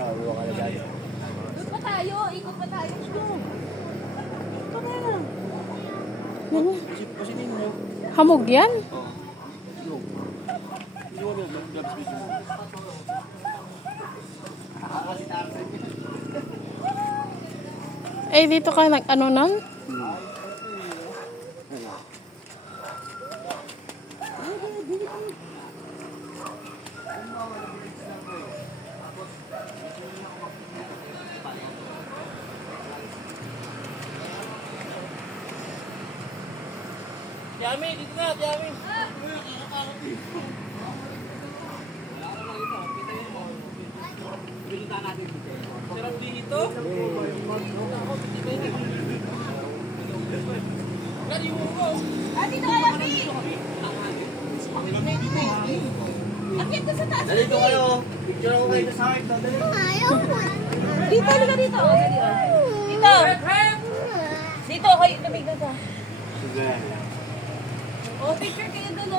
Huwag ka na dyan. Doon pa tayo, ikot pa tayo. Ano? Pasinin mo. Hamog yan? Hindi mo mag-grabs video mo. Eh, dito ka nag-ano nun? Tiami, dito na, Tiami. Sarap dito. Ah, dito kayo, Pi! Akit ka sa taas. Dito kayo. Picture ako kayo sa heart. Dito, halika dito. Oh, dali, oh. Dito. Dito, kayo tumignan ka. Sige. Oh, picture kayo doon. Oh.